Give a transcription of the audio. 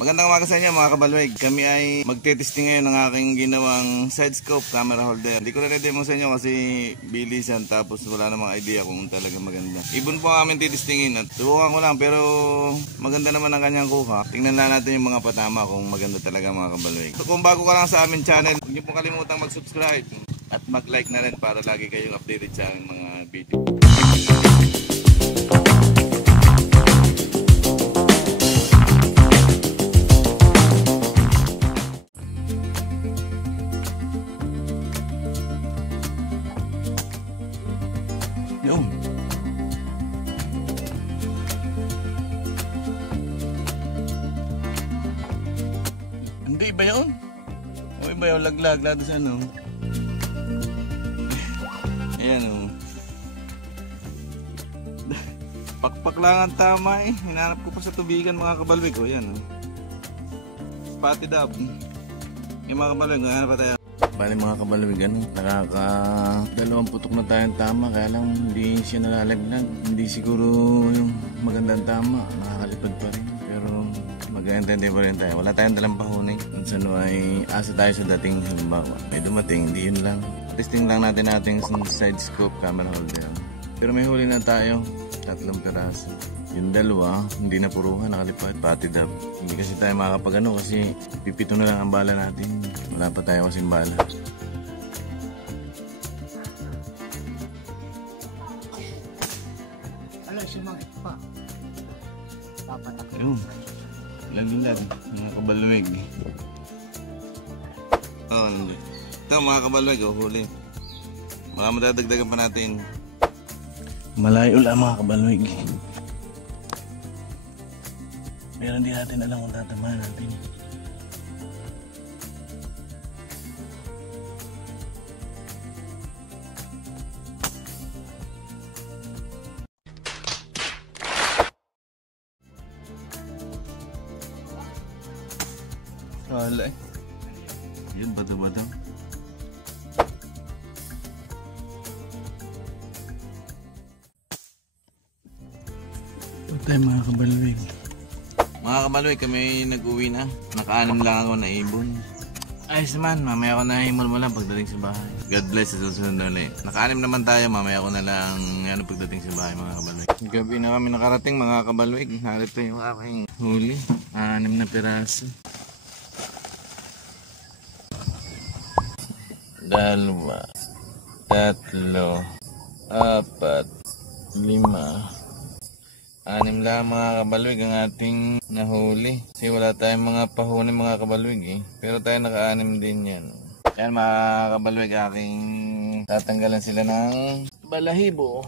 Magandang umaga sa inyo mga kabalweg. Kami ay magte-testing ngayon ng aking ginawang side scope camera holder. Hindi ko na-ready mo sa inyo kasi bilisan tapos wala namang idea kung talaga maganda. Ibon po ang aming titestingin at subukan ko lang pero maganda naman ang kanyang kuha. Tingnan lang natin yung mga patama kung maganda talaga mga kabalweg. So, kung bago ka lang sa aming channel, huwag niyo po kalimutang mag-subscribe at mag-like na rin para lagi kayong updated sa aming mga video. Yun. Hindi ba yun? O iba yung laglag lado sa ano? Ayan o. Pakpak lang ang tama eh. Hinanap ko pa sa tubigan mga kabalweg o. Ayan o. Spotted up. Yung mga kabalweg, hanap pa tayo. Bali mga kabalweg, dalawang putok na tayong tama, kaya lang hindi siya nalalaglag. Hindi siguro yung magandang tama, nakakalipad pa rin. Pero mag-aantindi pa rin tayo. Wala tayong dalang pahuning. Minsan ay asa tayo sa dating halimbawa. May dumating, hindi yun lang. Testing lang natin ating side scope camera holder. Pero may huli na tayo, 3 piraso. Yung dalawa, hindi na puruhan, nakalipad, pati dab. Hindi kasi tayo makakapag kasi pipito na lang ang bala natin. Wala pa tayo kasing bala. Alam siya mga pa. Papatak. Ayun. Laglag, mga kabalweg. Oh, ito mga kabalweg, huli. Baka madadagdagan pa natin. Malayo lang mga kabalweg. Pero hindi natin alam kung tatamaan natin. Wala eh. Yun, bato-bato. Patay mga kabalweg. Mga kabalweg, kami nag-uwi na. Naka-6 lang ako na ibon. Ayos man, mamaya ako na himol-mulan pagdating sa bahay. God bless sa susunod na ulit. Naka-6 naman tayo, mamaya ako na lang pagdating sa bahay mga kabalweg. Gabi na kami nakarating mga kabalweg. Narito yung aking huli. 6 na piraso. 2, 3, 4, 5. 6 lang mga kabalweg ang ating nahuli. Kasi wala tayong mga pahuni mga kabalweg eh. Pero tayo naka-6 din yan. Yan mga kabalweg, aking tatanggalan sila ng balahibo.